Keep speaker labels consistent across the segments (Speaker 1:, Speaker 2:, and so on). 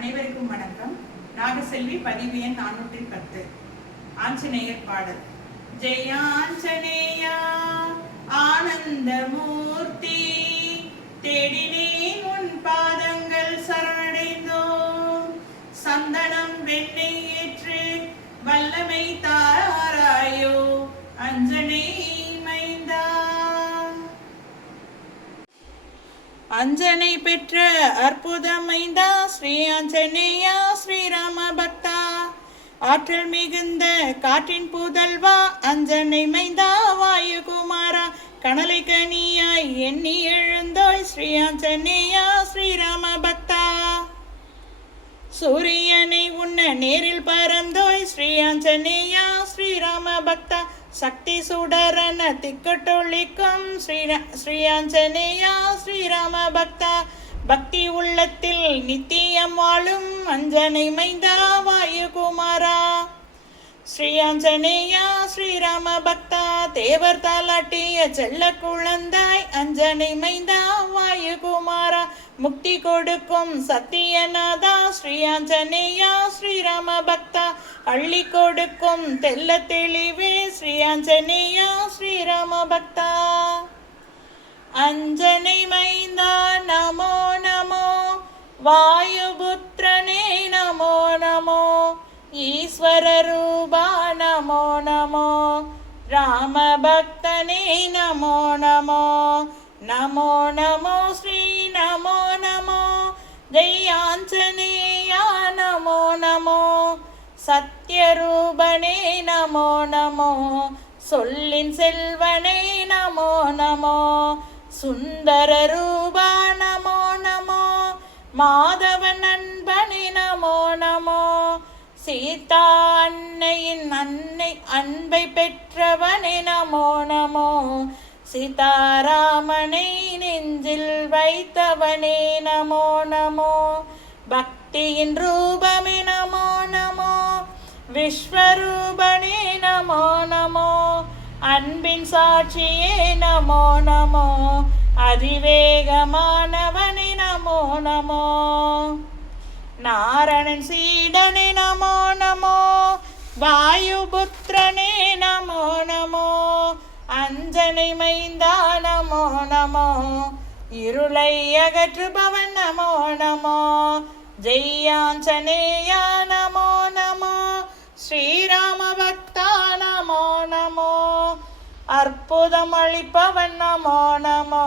Speaker 1: அனைவருக்கும் வணக்கம். நாகசெல்வி பதிவு எண் நானூற்றி பத்து. ஆஞ்சநேயர் பாடல். ஜெயாஞ்சனேயா ஆனந்தமூர்த்தி தேடினேன் உன் பாதங்கள் சரணடைந்தோம். சந்தனம் அஞ்சனை பெற்ற அற்புதமைந்தா ஸ்ரீ ஆஞ்சநேயா ஸ்ரீராம பக்தா ஆற்றல் மிகுந்த காற்றின் புதல்வா அஞ்சனை மைந்தா வாயுகுமாரா. கனலை கனியாய் எண்ணி எழுந்தோய் ஸ்ரீ ஆஞ்சநேயா ஸ்ரீராம பக்தா சூரியனை உன்ன நேரில் பறந்தோய் ஸ்ரீ ஆஞ்சநேயா ஸ்ரீராம பக்தா சக்தி சுடரன திக்கட்டொழிக்கும் ஸ்ரீ ஸ்ரீ ஸ்ரீராம பக்தா பக்தி உள்ளத்தில் நித்தியம் வாழும் அஞ்சனை மைந்தா வாயுகுமாரா. ஸ்ரீ ஸ்ரீராம பக்தா தேவர் தாலாட்டிய செல்ல குழந்தாய் அஞ்சனை மைந்தா முக்தி கொடுக்கும் சத்தியநாதா ஸ்ரீ ஆஞ்சநேயா ஸ்ரீராம பக்தா அள்ளி கொடுக்கும் தெல்ல தெளிவே ஸ்ரீ ஆஞ்சநேயா ஸ்ரீராம பக்தா அஞ்சனை மைந்தா நமோ நமோ. வாயுபுத்திரனே நமோ நமோ. ஈஸ்வர ரூபா நமோ நமோ. ராமபக்தனே நமோ நமோ. நமோ நமோ ஸ்ரீ நமோ நமோ ஜெய்யாஞ்சனேயா ஆஞ்சநேயா நமோ நமோ சத்யரூபனே நமோ நமோ சொல்லின் செல்வனே நமோ நமோ சுந்தர ரூபா நமோ நமோ மாதவ நண்பனே நமோ நமோ சீதா அன்னையின் அன்னை அன்பை பெற்றவனே நமோ நமோ சீதாராமனை நெஞ்சில் வைத்தவனே நமோ நமோ. பக்தியின் ரூபமே நமோ நமோ. விஸ்வரூபனே நமோ நமோ. அன்பின் சாட்சியே நமோ நமோ. அதிவேகமானவனே நமோ நமோ. நாரணன் சீடனே நமோ நமோ. வாயு மைந்தா நமோ? நமோ இருளை அகற்றுபவன் நமோ நமோ? ஜெய்யாஞ்சனேயா நமோ? நமோ ஸ்ரீராம பக்தா நமோ? நமோ அற்புதம் அளிப்பவன் நமோ நமோ?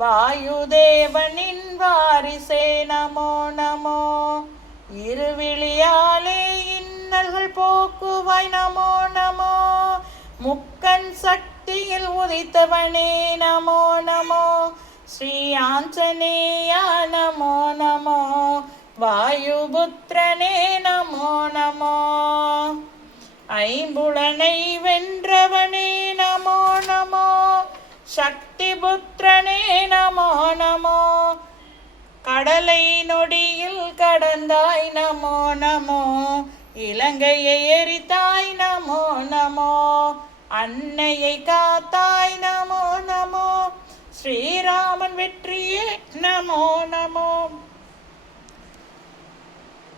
Speaker 1: வாயுதேவனின் வாரிசே நமோ நமோ? இருவிழியாலே இன்னல்கள் போக்குவாய் நமோ நமோ? முக்கன் சக்தி பக்தியில் உதித்தவனே நமோ நமோ. ஸ்ரீ ஆஞ்சநேயா நமோ நமோ. வாயுபுத்திரனே நமோ நமோ. ஐம்புலனை வென்றவனே நமோ நமோ. சக்தி புத்திரனே நமோ நமோ. கடலை நொடியில் கடந்தாய் நமோ நமோ. இலங்கையை எரித்தாய் நமோ நமோ. அன்னையை காத்தாய் நமோ நமோ. ஸ்ரீராமன் வெற்றியே நமோ நமோ.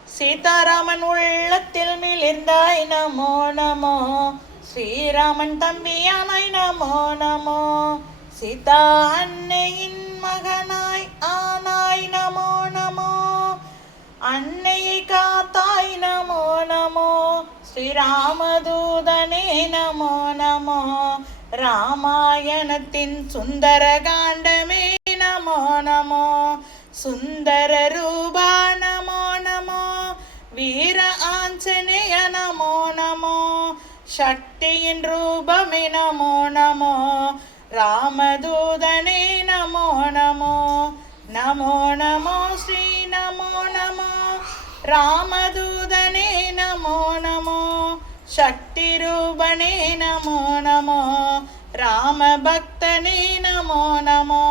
Speaker 1: சீதாராமன் உள்ளத்தில் மிளிர்ந்தாய் நமோ நமோ. ஸ்ரீராமன் தம்பியானாய் நமோ நமோ. சீதா அன்னையின் மகனாய் ஆனாய் நமோ நமோ. அன்னை ஸ்ரீராமதூதனே நமோ நமோ. ராமாயணத்தின் சுந்தர காண்டமே நமோ நமோ. சுந்தர ரூபா நமோ நமோ. வீர ஆஞ்சநேய நமோ நமோ. சக்தியின் ரூபமே நமோ நமோ. ராமதூதனே நமோ நமோ. நமோ நமோ. ஸ்ரீ நமோ நமோ. ராமதூதனே சக்தி ரூபனே நமோ நமோ ராமபக்தனே நமோ நமோ